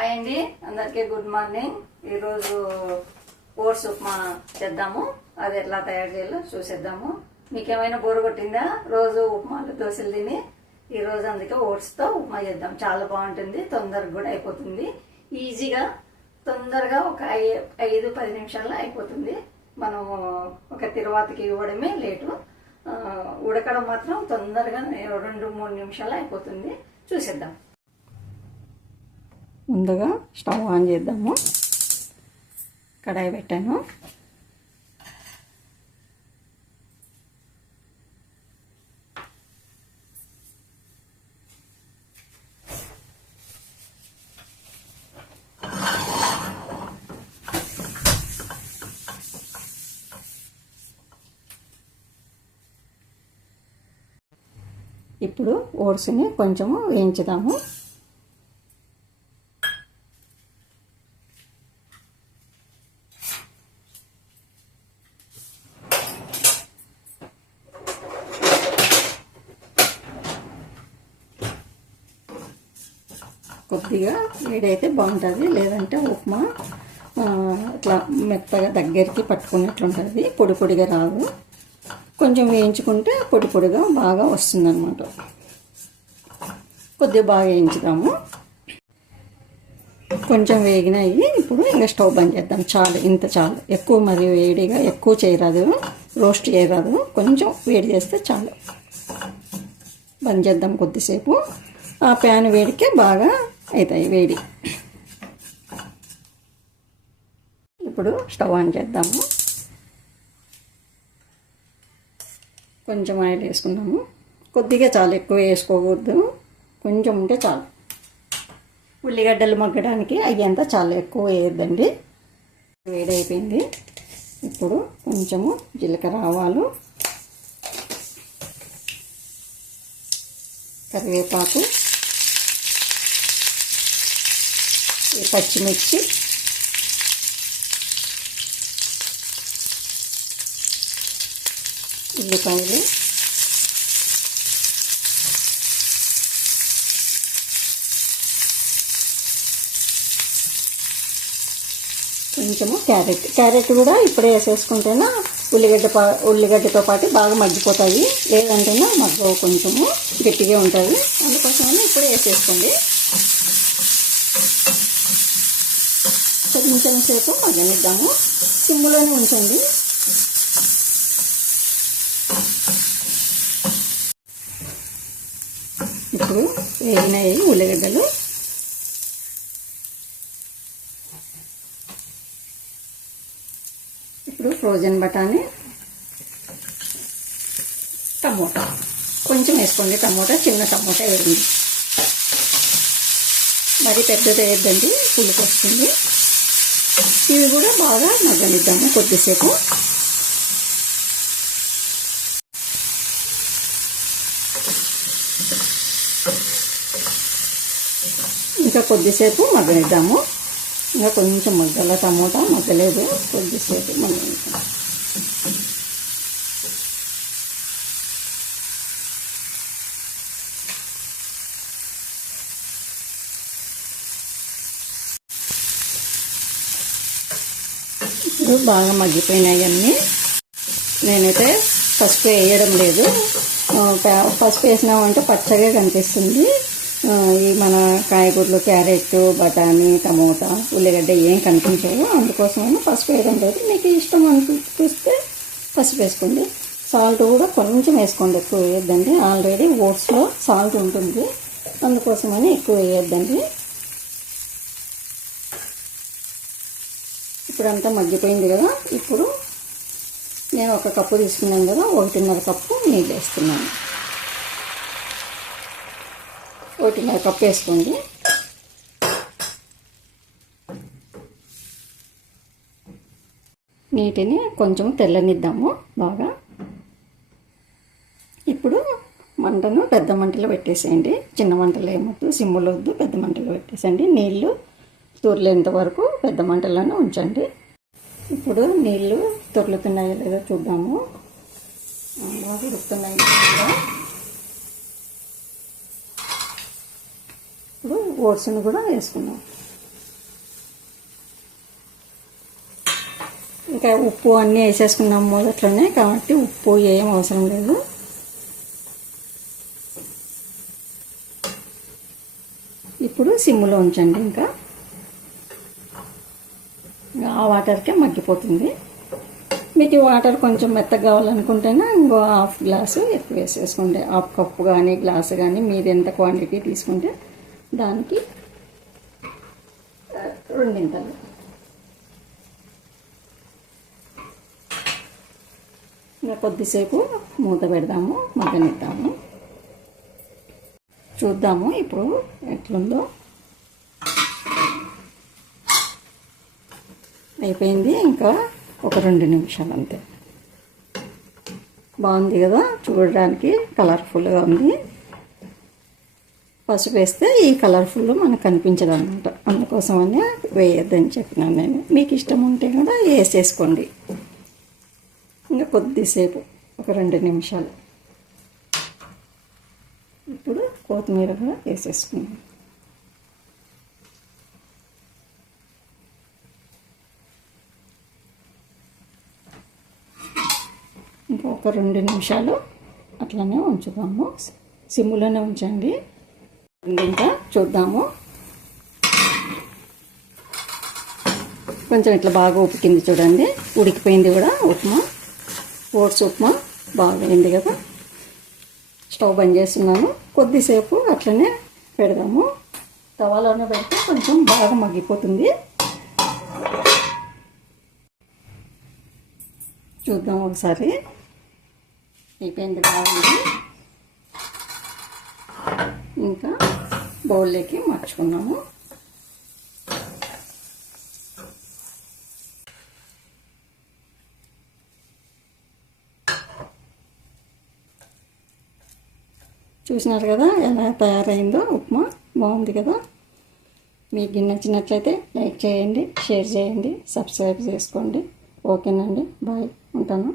Hi అండి, అందరికీ good morning. ఈరోజు ఓట్స్ ఉప్మా చేద్దాము. అది ఎట్లా తయారు చేయాలో చూసేద్దాము. మీకేమైనా బోరు కొట్టిందా రోజు ఉప్మాలు దోశలు తిని? ఈరోజు అందుకే ఓట్స్తో ఉప్మా చేద్దాం. చాలా బాగుంటుంది, తొందరగా కూడా అయిపోతుంది. ఈజీగా తొందరగా ఒక 5-10 నిమిషాల్లో అయిపోతుంది. మనం ఒక తిరువాతకి ఇవ్వడమే లేటు, ఉడకడం మాత్రం తొందరగా 2-3 నిమిషాల్లో అయిపోతుంది. చూసేద్దాం. ముందుగా స్టవ్ ఆన్ చేద్దాము. కడాయి పెట్టాను. ఇప్పుడు ఓట్స్ని కొంచెము వేయించుదాము. కొద్దిగా వేడైతే బాగుంటుంది, లేదంటే ఉప్మా ఇట్లా మెత్తగా దగ్గరికి పట్టుకున్నట్లు ఉంటుంది, పొడి పొడిగా రాదు. కొంచెం వేయించుకుంటే పొడి పొడిగా బాగా వస్తుందన్నమాట. కొద్దిగా బాగా వేయించుదాము. కొంచెం వేగినాయి. ఇప్పుడు ఇంకా స్టవ్ బంద్ చేద్దాం. చాలు, ఇంత చాలు. ఎక్కువ మరి వేడిగా ఎక్కువ చేయరాదు, రోస్ట్ చేయరాదు, కొంచెం వేడి చేస్తే చాలు. బంద్ చేద్దాం కొద్దిసేపు. ఆ ప్యాన్ వేడికే బాగా అవుతాయి వేడి. ఇప్పుడు స్టవ్ ఆన్ చేద్దాము. కొంచెం ఆయిల్ వేసుకున్నాము. కొద్దిగా చాలు, ఎక్కువ వేసుకోకూడదు, కొంచెం ఉంటే చాలు. ఉల్లిగడ్డలు మగ్గడానికి అయ్యేంత చాలు, ఎక్కువ వేయద్దండి. వేడి అయిపోయింది. ఇప్పుడు కొంచెము జీలకర్ర, ఆవాలు, కరివేపాకు, పచ్చిమిర్చి, ఉల్లిపాయలు, కొంచెము క్యారెట్ కూడా ఇప్పుడే వేసేసుకుంటేనా ఉల్లిగడ్డతో పాటు బాగా మగ్గిపోతాయి. లేదంటేనా మగ్గవు, కొంచెము గట్టిగా ఉంటుంది. అందుకోసమని ఇప్పుడే వేసేసుకోండి. కొంచెం సేపు మగ్గనిద్దాము. సిమ్లోనే ఉంచండి. ఇప్పుడు వేగినాయి ఉల్లిగడ్డలు. ఇప్పుడు ఫ్రోజన్ బఠానీ, టమోటా కొంచెం వేసుకోండి. టమోటా చిన్న టమోటా వేయండి, మరి పెద్దది వేయద్దండి, పులుపు వస్తుంది. ఇవి కూడా బాగా మగ్గనిద్దాము కొద్దిసేపు. ఇంకా కొద్దిసేపు మగ్గనిద్దాము. ఇంకా కొంచెం మగ్గల, టమోటా మగ్గలేదు, కొద్దిసేపు మగ్గనిద్దాం. ఇప్పుడు బాగా మగ్గిపోయినాయి అన్నీ. నేనైతే పసుపు వేయడం లేదు. పసుపు వేసినామంటే పచ్చగా కనిపిస్తుంది. ఈ మన కాయగూరలు, క్యారెట్, బఠానీ, టమోటా, ఉల్లిగడ్డ ఏం కనిపించవు. అందుకోసమని పసుపు వేయడం లేదు. మీకు ఇష్టం అనిపిస్తే పసుపు వేసుకోండి. సాల్ట్ కూడా కొంచెం వేసుకోండి, ఎక్కువ వేయద్దండి. ఆల్రెడీ ఓట్స్లో సాల్ట్ ఉంటుంది, అందుకోసమని ఎక్కువ వేయద్దండి. ఇప్పుడంతా మగ్గిపోయింది కదా. ఇప్పుడు నేను 1 కప్పు తీసుకున్నాను కదా, 1.5 కప్పు నీళ్ళు వేస్తున్నాను. 1.5 కప్పు వేసుకోండి. నీటిని కొంచెం తెల్లనిద్దాము బాగా. ఇప్పుడు మంటను పెద్ద మంటలో పెట్టేసేయండి. చిన్న మంటలో ఏమొద్దు, సిమ్ములో వద్దు, పెద్ద మంటలో పెట్టేసేయండి. నీళ్ళు తొర్లేంత వరకు పెద్ద మంటలోనే ఉంచండి. ఇప్పుడు నీళ్ళు తొర్లుతున్నాయో లేదో చూద్దాము. బాగా ఉడుకుతున్నాయి కదా. ఇప్పుడు ఓట్స్ని కూడా వేసుకున్నాం. ఇంకా ఉప్పు అన్నీ వేసేసుకున్నాము మొదట్లోనే, కాబట్టి ఉప్పు ఏం అవసరం లేదు. ఇప్పుడు సిమ్లో ఉంచండి. ఇంకా ఆ వాటర్కే మగ్గిపోతుంది. మీకు వాటర్ కొంచెం మెత్తగా కావాలనుకుంటేనే ఇంకో హాఫ్ గ్లాసు ఎక్కువ వేసేసుకోండి. హాఫ్ కప్పు కానీ గ్లాసు కానీ మీరు ఎంత క్వాంటిటీ తీసుకుంటే దానికి రెండింతలు. ఇంకా కొద్దిసేపు మూత పెడదాము, మగ్గనిద్దాము. చూద్దాము ఇప్పుడు ఎట్లుందో. అయిపోయింది. ఇంకా ఒక 2 నిమిషాలు అంతే. బాగుంది కదా, చూడడానికి కలర్ఫుల్గా ఉంది. పసుపు వేస్తే ఈ కలర్ఫుల్ మనకు కనిపించదు అనమాట, అందుకోసమని వేయొద్దని చెప్పినాను నేను. మీకు ఇష్టం ఉంటే కూడా వేసేసుకోండి. ఇంకా కొద్దిసేపు ఒక 2 నిమిషాలు. ఇప్పుడు కొత్తిమీర కూడా వేసేసుకున్నాం. ఇంకా ఒక 2 నిమిషాలు అట్లనే ఉంచుదాము. సిమ్లోనే ఉంచండి. ఇంకా చూద్దాము. కొంచెం ఇట్లా బాగా ఉడికింది చూడండి, ఉడికిపోయింది కూడా ఉప్మా. ఓట్స్ ఉప్మా బాగా అయింది కదా. స్టవ్ బంద్ చేస్తున్నాను. కొద్దిసేపు అట్లనే పెడదాము. తవాలోనే పెడితే కొంచెం బాగా మగ్గిపోతుంది. చూద్దాం ఒకసారి. అయిపోయింది, బాగుంది. ఇంకా బౌల్లోకి మార్చుకున్నాము. చూసినారు కదా ఎలా తయారైందో ఉప్మా. బాగుంది కదా. మీకు నచ్చినట్లయితే లైక్ చేయండి, షేర్ చేయండి, సబ్స్క్రైబ్ చేసుకోండి. ఓకేనండి, బాయ్, ఉంటాను.